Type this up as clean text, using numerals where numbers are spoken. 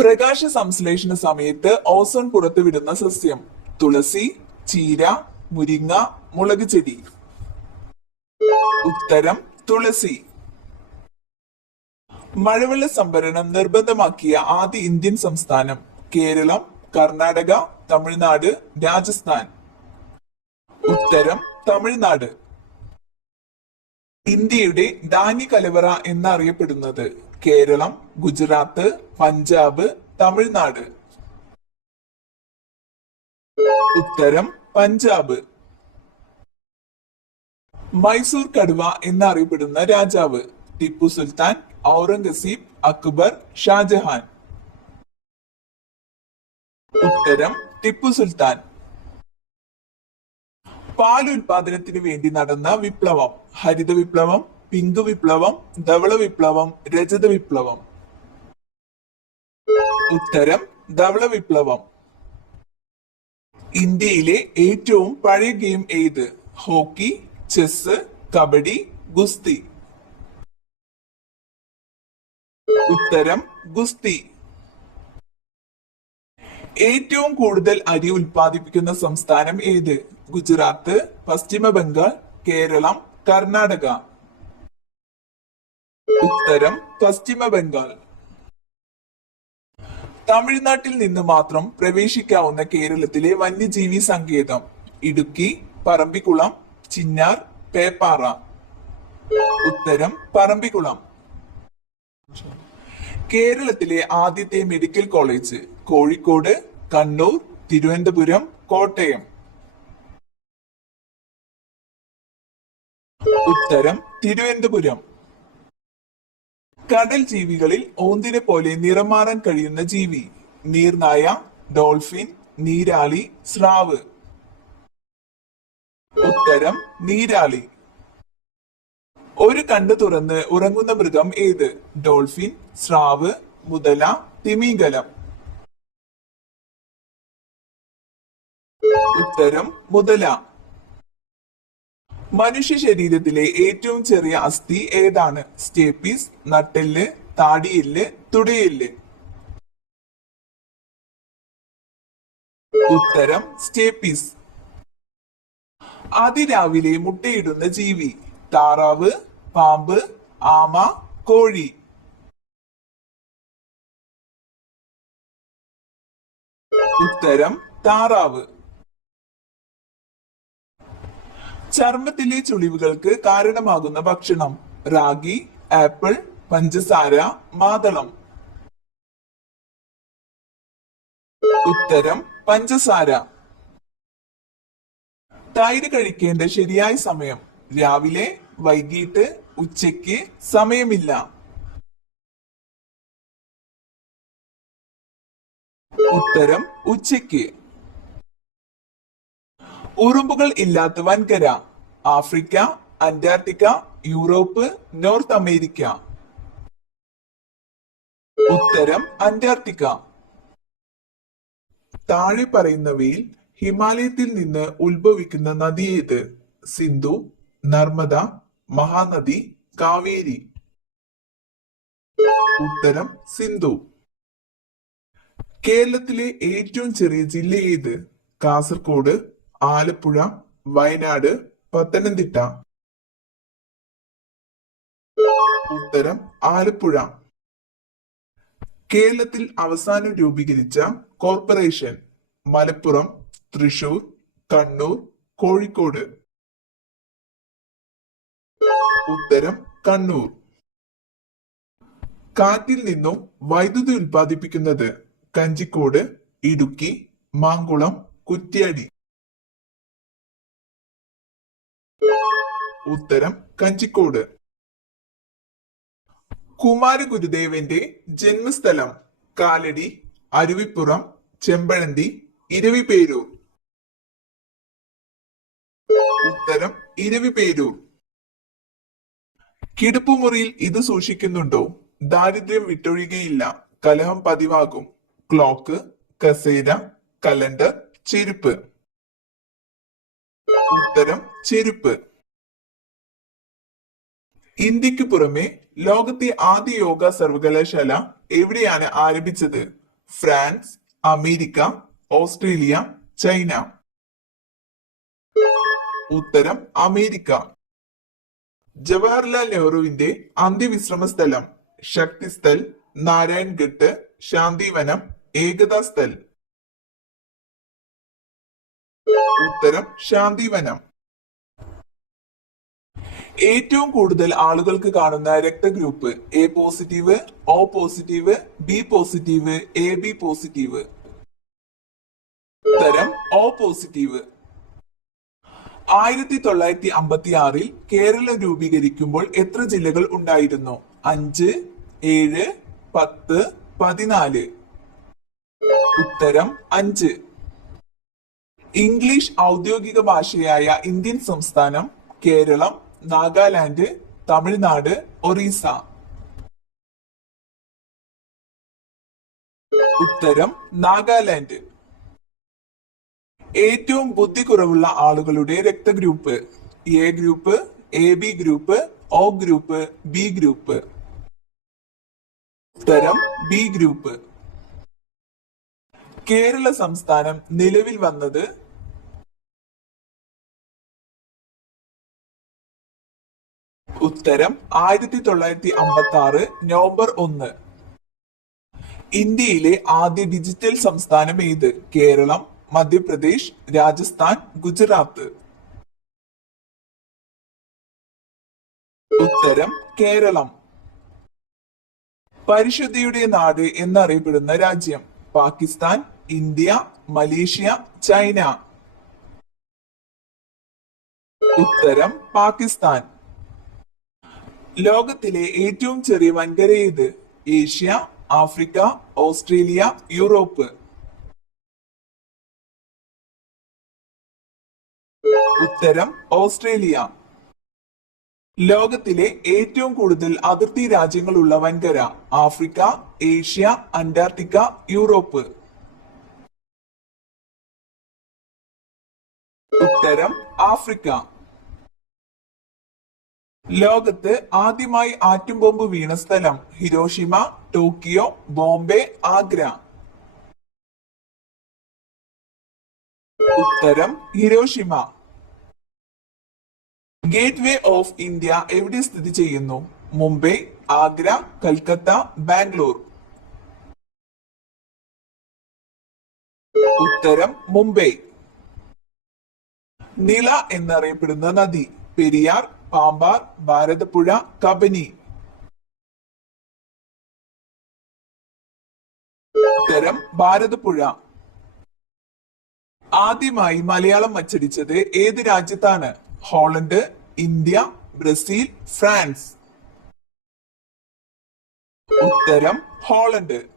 പ്രകാശ സംശ്ലേഷണ സമയത്ത് ഓസോൺ പുറത്തുവിടുന്ന സസ്യം തുളസി, ചീര, മുരിങ്ങ, മുളക് ചെടി. ഉത്തരം തുളസി. മഴവെള്ള സംഭരണം നിർബന്ധമാക്കിയ ആദ്യ ഇന്ത്യൻ സംസ്ഥാനം കേരളം, കർണാടക, തമിഴ്നാട്, രാജസ്ഥാൻ. ഉത്തരം തമിഴ്നാട്. ഇന്ത്യയുടെ ധാന്യ കലവറ എന്നറിയപ്പെടുന്നത് കേരളം, ഗുജറാത്ത്, പഞ്ചാബ്, തമിഴ്നാട്. ഉത്തരം പഞ്ചാബ്. മൈസൂർ കടുവ എന്നറിയപ്പെടുന്ന രാജാവ് ടിപ്പു സുൽത്താൻ, ഔറംഗസീബ്, അക്ബർ, ഷാജഹാൻ. ഉത്തരം ടിപ്പു സുൽത്താൻ. പാൽ ഉൽപാദനത്തിന് വേണ്ടി നടന്ന വിപ്ലവം ഹരിത വിപ്ലവം, പിങ്ക് വിപ്ലവം, ധവള വിപ്ലവം, രജത വിപ്ലവം. ഉത്തരം ധവള വിപ്ലവം. ഇന്ത്യയിലെ ഏറ്റവും പഴയ ഗെയിം ഏത്? ഹോക്കി, ചെസ്, കബഡി, ഗുസ്തി. ഉത്തരം ഗുസ്തി. ഏറ്റവും കൂടുതൽ അരി ഉൽപ്പാദിപ്പിക്കുന്ന സംസ്ഥാനം ഏത്? ഗുജറാത്ത്, പശ്ചിമ ബംഗാൾ, കേരളം, കർണാടക. ഉത്തരം പശ്ചിമ ബംഗാൾ. തമിഴ്നാട്ടിൽ നിന്ന് മാത്രം പ്രവേശിക്കാവുന്ന കേരളത്തിലെ വന്യജീവി സങ്കേതം ഇടുക്കി, പറമ്പിക്കുളം, ചിന്നാർ, പേപ്പാറ. ഉത്തരം പറമ്പിക്കുളം. കേരളത്തിലെ ആദ്യത്തെ മെഡിക്കൽ കോളേജ് കോഴിക്കോട്, കണ്ണൂർ, തിരുവനന്തപുരം, കോട്ടയം. ഉത്തരം തിരുവനന്തപുരം. കടൽ ജീവികളിൽ ഓന്തിനെ പോലെ നിറം മാറാൻ കഴിയുന്ന ജീവി നീർനായ, ഡോൾഫിൻ, നീരാളി, സ്രാവ്. ഉത്തരം നീരാളി. ഒരു കണ്ണ് തുറന്ന് ഉറങ്ങുന്ന മൃഗം ഏത്? ഡോൾഫിൻ, സ്രാവ്, മുതല, തിമിംഗലം. ഉത്തരം മുതല. മനുഷ്യ ശരീരത്തിലെ ഏറ്റവും ചെറിയ അസ്ഥി ഏതാണ്? സ്റ്റേപ്പീസ്, നട്ടെല്ല്, താടിയെല്ല്, തുടയെല്ല്. ഉത്തരം സ്റ്റേപ്പീസ്. അതിരാവിലെ മുട്ടയിടുന്ന ജീവി താറാവ്, പാമ്പ്, ആമ, കോഴി. ഉത്തരം താറാവ്. ചർമ്മത്തിലെ ചുളിവുകൾക്ക് കാരണമാകുന്ന ഭക്ഷണം റാഗി, ആപ്പിൾ, പഞ്ചസാര, മാതളം. ഉത്തരം പഞ്ചസാര. തൈര് കഴിക്കേണ്ട ശരിയായ സമയം രാവിലെ, വൈകിട്ട്, ഉച്ചയ്ക്ക്, സമയമില്ല. ഉത്തരം ഉച്ചയ്ക്ക്. ഉറുമ്പുകൾ ഇല്ലാത്ത വൻകര Africa, Antarctica, Europe, North America. ഉത്തരം അന്റാർട്ടിക്ക. താഴെ പറയുന്നവയിൽ ഹിമാലയത്തിൽ നിന്ന് ഉത്ഭവിക്കുന്ന നദി ഏത്? സിന്ധു, നർമ്മദ, മഹാനദി, കാവേരി. ഉത്തരം സിന്ധു. കേരളത്തിലെ ഏറ്റവും ചെറിയ ജില്ല ഏത്? കാസർഗോഡ്, ആലപ്പുഴ, വയനാട്, പത്തനംതിട്ട. ഉത്തരം ആലപ്പുഴ. കേരളത്തിൽ അവസാനം രൂപീകരിച്ച കോർപ്പറേഷൻ മലപ്പുറം, തൃശൂർ, കണ്ണൂർ, കോഴിക്കോട്. ഉത്തരം കണ്ണൂർ. കാറ്റിൽ നിന്നും വൈദ്യുതി ഉൽപ്പാദിപ്പിക്കുന്നത് കഞ്ചിക്കോട്, ഇടുക്കി, മാങ്കുളം, കുറ്റ്യാടി. ഉത്തരം കഞ്ചിക്കോട്. കുമാരഗുരുദേവന്റെ ജന്മസ്ഥലം കാലടി, അരുവിപ്പുറം, ചെമ്പഴന്തി, ഇരവിപേരൂർ. ഉത്തരം ഇരവിപേരൂർ. കിടപ്പുമുറിയിൽ ഇത് സൂക്ഷിക്കുന്നുണ്ടോ? ദാരിദ്ര്യം വിട്ടൊഴികയില്ല, കലഹം പതിവാകും. ക്ലോക്ക്, കസേര, കലണ്ടർ, ചെരുപ്പ്. ഉത്തരം ചെരുപ്പ്. ഇന്ത്യക്ക് പുറമെ ലോകത്തെ ആദ്യ യോഗ സർവകലാശാല എവിടെയാണ് ആരംഭിച്ചത്? France, America, Australia, China. ഉത്തരം അമേരിക്ക. ജവഹർലാൽ നെഹ്റുവിന്റെ അന്ത്യവിശ്രമ സ്ഥലം ശക്തിസ്ഥൽ, നാരായൺഘട്ട്, ശാന്തിവനം, ഏകതാ സ്ഥൽ. ഉത്തരം ശാന്തിവനം. ഏറ്റവും കൂടുതൽ ആളുകൾക്ക് കാണുന്ന രക്തഗ്രൂപ്പ് A positive, O positive, B positive, A B positive. ഉത്തരം ഒ പോസിറ്റീവ്. 1956 കേരളം രൂപീകരിക്കുമ്പോൾ എത്ര ജില്ലകൾ ഉണ്ടായിരുന്നു? 5, 7, 10, 14. ഉത്തരം 5. ഇംഗ്ലീഷ് ഔദ്യോഗിക ഭാഷയായ ഇന്ത്യൻ സംസ്ഥാനം കേരളം, നാഗാലാൻഡ്, തമിഴ്നാട്, ഒറീസ. ഉത്തരം നാഗാലാൻഡ്. ഏറ്റവും ബുദ്ധി കുറവുള്ള ആളുകളുടെ രക്തഗ്രൂപ്പ് A group, A B group, O group, B group. ഉത്തരം ബി ഗ്രൂപ്പ്. കേരള സംസ്ഥാനം നിലവിൽ വന്നത്? ഉത്തരം 1956 നവംബർ 1. ഇന്ത്യയിലെ ആദ്യ ഡിജിറ്റൽ സംസ്ഥാനം ഏത്? കേരളം, മധ്യപ്രദേശ്, രാജസ്ഥാൻ, ഗുജറാത്ത്. ഉത്തരം കേരളം. പരിശുദ്ധിയുടെ നാട് എന്നറിയപ്പെടുന്ന രാജ്യം പാകിസ്ഥാൻ, ഇന്ത്യ, മലേഷ്യ, ചൈന. ഉത്തരം പാകിസ്ഥാൻ. ലോകത്തിലെ ഏറ്റവും ചെറിയ വൻകര ഏത്? Asia, Africa, Australia, Europe. ഉത്തരം ഓസ്ട്രേലിയ. ലോകത്തിലെ ഏറ്റവും കൂടുതൽ അതിർത്തി രാജ്യങ്ങളുള്ള വൻകര ആഫ്രിക്ക, ഏഷ്യ, അന്റാർട്ടിക്ക, യൂറോപ്പ്. ഉത്തരം ആഫ്രിക്ക. ലോകത്ത് ആദ്യമായി ആറ്റം ബോംബ് വീണ സ്ഥലം ഹിരോഷിമ, ടോക്കിയോ, ബോംബെ, ആഗ്ര. ഉത്തരം Hiroshima. Gate way of India എവിടെ സ്ഥിതി ചെയ്യുന്നു? മുംബൈ, ആഗ്ര, കൽക്കത്ത, ബാംഗ്ലൂർ. ഉത്തരം മുംബൈ. നില എന്നറിയപ്പെടുന്ന നദി പെരിയാർ, പാമ്പാർ, ഭാരതപ്പുഴ, കബനി. ഉത്തരം ഭാരതപ്പുഴ. ആദ്യമായി മലയാളം അച്ചടിച്ചത് ഏത് രാജ്യത്താണ്? Holland, India, Brazil, France. ഉത്തരം ഹോളണ്ട്.